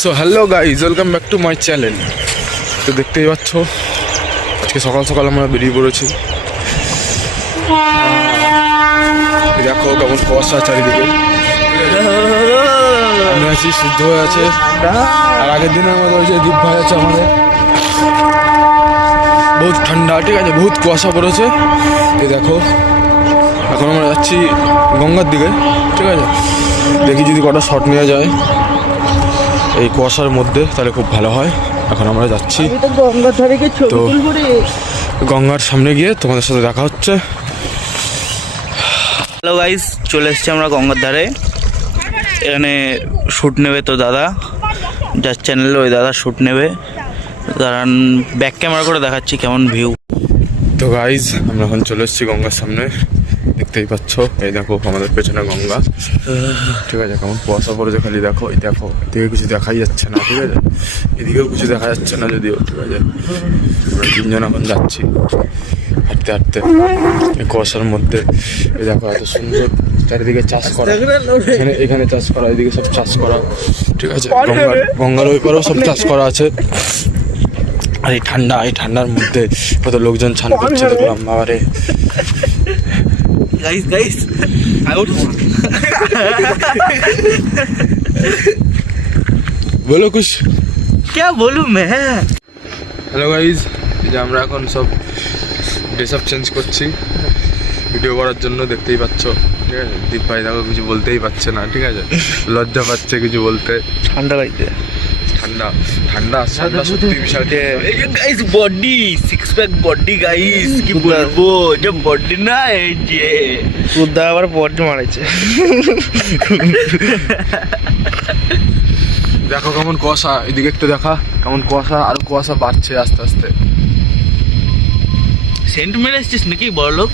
So hello guys, welcome back to my channel. তো দেখতেই পাচ্ছ আজকে সকাল সকাল আমরা বেরিয়ে পড়েছি। দেখো কেমন কুয়াশা চারিদিকে। আমি আছি, শুদ্ধ হয়ে আছে, আর আগের দিনের মতো হয়েছে দীপ ভাই আছে আমাদের। বহুত ঠান্ডা, ঠিক আছে, বহুত কুয়াশা পড়েছে। এই দেখো এখন আমরা যাচ্ছি গঙ্গার দিকে, ঠিক আছে। দেখি যদি কটা শট নেওয়া যায় এই কুয়াশার মধ্যে তাহলে খুব ভালো হয়। এখন আমরা যাচ্ছি তো গঙ্গার সামনে গিয়ে তোমাদের সাথে দেখা হচ্ছে। হ্যালো গাইস, চলে এসেছি আমরা গঙ্গার ধারে। এখানে শ্যুট নেবে তো দাদা, যার চ্যানেলে ওই দাদা শ্যুট নেবে। দাঁড়ান ব্যাক ক্যামেরা করে দেখাচ্ছি কেমন ভিউ। তো গাইজ আমরা এখন চলে এসেছি গঙ্গার সামনে, দেখতেই পাচ্ছ। এই দেখো আমাদের পেছনে গঙ্গা, ঠিক আছে। কেমন কুয়াশা পড়েছে খালি দেখো। এই দেখো এদিকে কিছু দেখাই যাচ্ছে না, ঠিক আছে, এদিকেও কিছু দেখা যাচ্ছে না যদিও, ঠিক আছে। আমরা তিনজন এখন যাচ্ছি হাঁটতে হাঁটতে এই কুয়াশার মধ্যে। এই দেখো এত সুন্দর চারিদিকে চাষ করা, এখানে চাষ করা, এদিকে সব চাষ করা, ঠিক আছে। গঙ্গার ওই পারেও সব চাষ করা আছে। আর এই ঠান্ডার মধ্যে কত লোকজন স্নান করছে দেখলাম, বাবারে। গাইস গাইস বলো কুছ, क्या बोलूं मैं। হ্যালো গাইজ, এই যে আমরা এখন সব ড্রেস আপ চেঞ্জ করছি ভিডিও করার জন্য, দেখতেই পাচ্ছ, ঠিক আছে। দীপ ভাই দেখো কিছু বলতেই পারছে না, ঠিক আছে, লজ্জা পাচ্ছে কিছু বলতে। ঠান্ডা লাগছে, ঠান্ডা ঠান্ডা সত্যি বিশাল। Guys body six pack body guys, কি বলবো, যে বডি না এই যে সুদা আবার বডি মারাইছে। দেখো কেমন কুয়াশা, এদিকে একটু দেখা কেমন কুয়াশা, আর কুয়াশা বাড়ছে আস্তে আস্তে। সেন্ট মেরে এসছিস নাকি বড় লোক?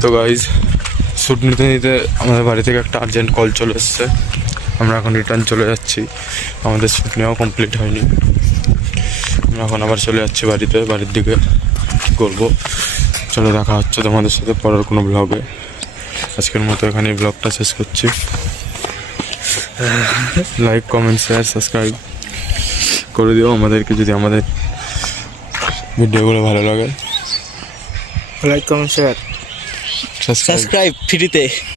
তো গাইজ শ্যুট নিতে নিতে আমাদের বাড়ি থেকে একটা আর্জেন্ট কল চলে এসছে। আমরা এখন রিটার্ন চলে যাচ্ছি, আমাদের শ্যুট নেওয়া কমপ্লিট হয়নি। আমরা এখন আবার চলে যাচ্ছি বাড়ির দিকে করবো। চলো দেখা হচ্ছে তোমাদের সাথে পরের কোনো ব্লগে। আজকের মতো এখানেই ব্লগটা শেষ করছি। লাইক, কমেন্ট, শেয়ার, সাবস্ক্রাইব করে দিও আমাদেরকে যদি আমাদের ভিডিওগুলো ভালো লাগে। লাইক কমেন্ট শেয়ার সাবস্ক্রাইব ফ্রিতে।